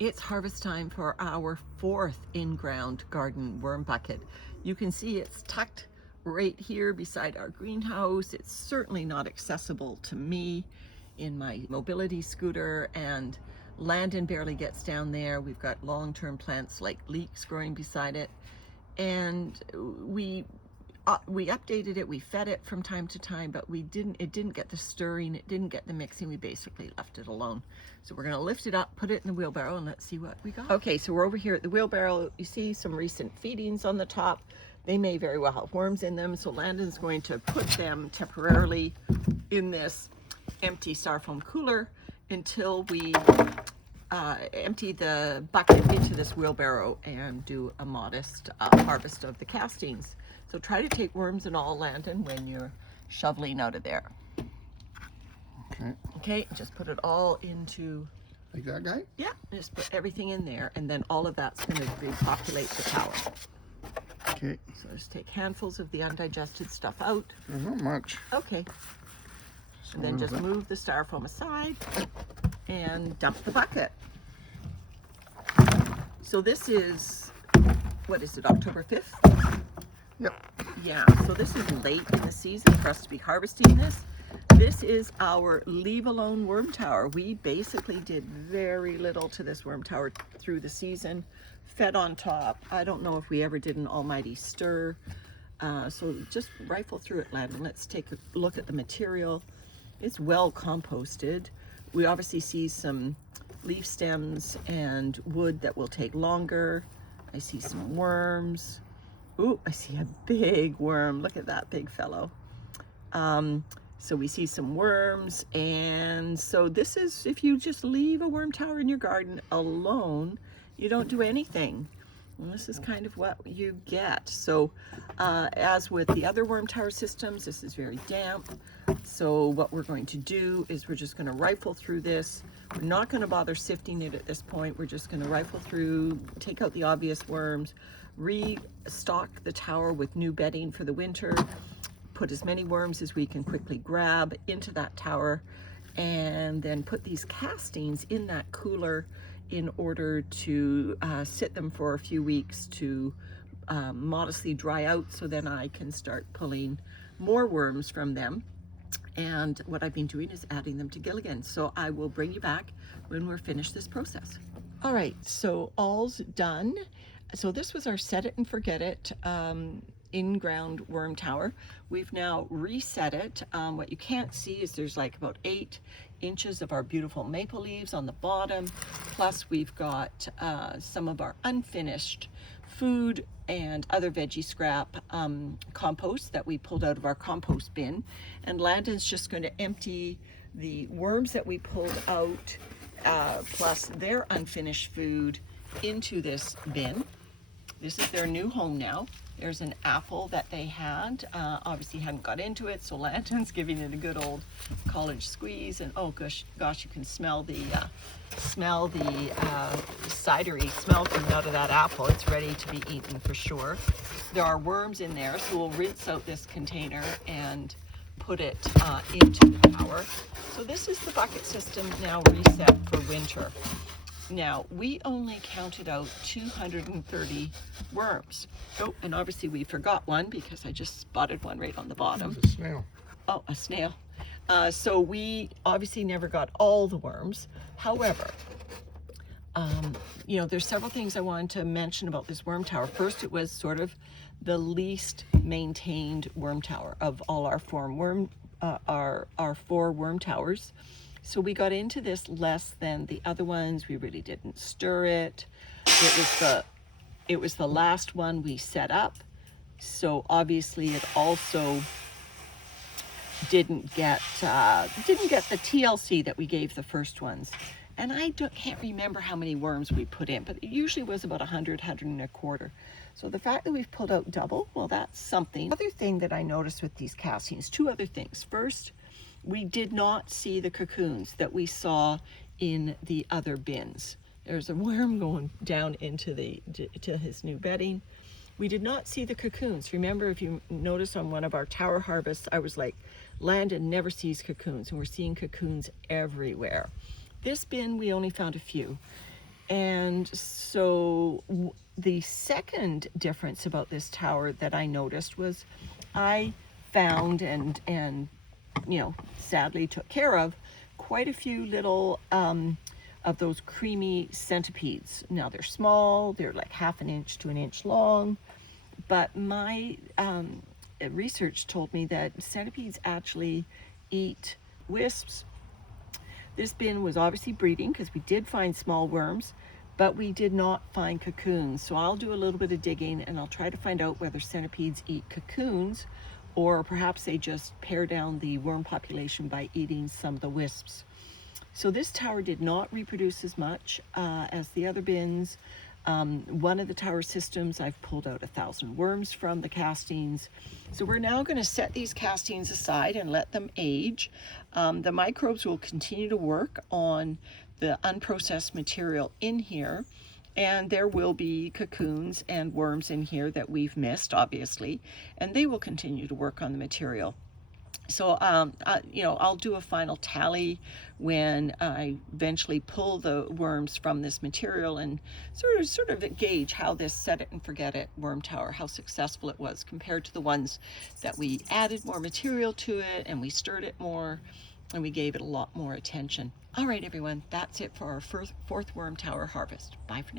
It's harvest time for our 4th in-ground garden worm bucket. You can see it's tucked right here beside our greenhouse. It's certainly not accessible to me in my mobility scooter, and Landon barely gets down there. We've got long-term plants like leeks growing beside it, and we updated it, we fed it from time to time, but it didn't get the stirring, it didn't get the mixing. We basically left it alone. So we're gonna lift it up, put it in the wheelbarrow, and let's see what we got. Okay, so we're over here at the wheelbarrow. You see some recent feedings on the top. They may very well have worms in them, so Landon's going to put them temporarily in this empty styrofoam cooler until we empty the bucket into this wheelbarrow and do a modest harvest of the castings. So try to take worms and all, Landon, when you're shoveling out of there. Okay. Okay, just put it all into... Like that guy? Yeah, just put everything in there, and then all of that's going to repopulate the tower. Okay. So just take handfuls of the undigested stuff out. There's not much. Okay. And then just move the styrofoam aside and dump the bucket. So this is, what is it, October 5th? Yep. Yeah, so this is late in the season for us to be harvesting this. This is our leave alone worm tower. We basically did very little to this worm tower through the season, fed on top. I don't know if we ever did an almighty stir. So just rifle through it, Landon. Let's take a look at the material. It's well composted. We obviously see some leaf stems and wood that will take longer. I see some worms. Ooh, I see a big worm. Look at that big fellow. So we see some worms, and so this is, if you just leave a worm tower in your garden alone, you don't do anything. And this is kind of what you get. So as with the other worm tower systems, this is very damp. So what we're going to do is we're just going to rifle through this. We're not going to bother sifting it at this point. We're just going to rifle through, take out the obvious worms, restock the tower with new bedding for the winter, put as many worms as we can quickly grab into that tower, and then put these castings in that cooler in order to sit them for a few weeks to modestly dry out, so then I can start pulling more worms from them. And what I've been doing is adding them to Gilligan. So I will bring you back when we're finished this process. All right, so all's done. So this was our set it and forget it in-ground worm tower. We've now reset it. What you can't see is there's like about 8 inches of our beautiful maple leaves on the bottom. Plus we've got some of our unfinished food and other veggie scrap compost that we pulled out of our compost bin. And Landon's just going to empty the worms that we pulled out plus their unfinished food into this bin. This is their new home now. There's an apple that they had, obviously hadn't got into it, so Landon's giving it a good old college squeeze, and oh gosh, you can smell the cidery smell coming out of that apple. It's ready to be eaten for sure. There are worms in there, so we'll rinse out this container and put it into the tower. So this is the bucket system now reset for winter. Now, we only counted out 230 worms. Oh, and obviously we forgot one because I just spotted one right on the bottom. It's a snail. Oh, a snail. So we obviously never got all the worms. However, you know, there's several things I wanted to mention about this worm tower. First, it was sort of the least maintained worm tower of all our 4 worm towers. So we got into this less than the other ones. We really didn't stir it. It was the last one we set up. So obviously it also didn't get the TLC that we gave the first ones. And I can't remember how many worms we put in, but it usually was about 100, 125. So the fact that we've pulled out double, well, that's something. Other thing that I noticed with these castings, 2 other things. First, we did not see the cocoons that we saw in the other bins. There's a worm going down into to his new bedding. We did not see the cocoons. Remember, if you notice on one of our tower harvests, I was like, Landon never sees cocoons, and we're seeing cocoons everywhere. This bin, we only found a few. And so the second difference about this tower that I noticed was I found and you know, sadly took care of quite a few little of those creamy centipedes. Now they're small, they're like 1/2 inch to 1 inch long, but my research told me that centipedes actually eat wisps. This bin was obviously breeding because we did find small worms, but we did not find cocoons. So I'll do a little bit of digging and I'll try to find out whether centipedes eat cocoons, or perhaps they just pare down the worm population by eating some of the wisps. So this tower did not reproduce as much as the other bins. One of the tower systems, I've pulled out 1,000 worms from the castings. So we're now going to set these castings aside and let them age. The microbes will continue to work on the unprocessed material in here, and there will be cocoons and worms in here that we've missed, obviously, and they will continue to work on the material. So, you know, I'll do a final tally when I eventually pull the worms from this material and sort of gauge how this set it and forget it worm tower, how successful it was compared to the ones that we added more material to it and we stirred it more and we gave it a lot more attention. All right, everyone, that's it for our fourth worm tower harvest. Bye for now.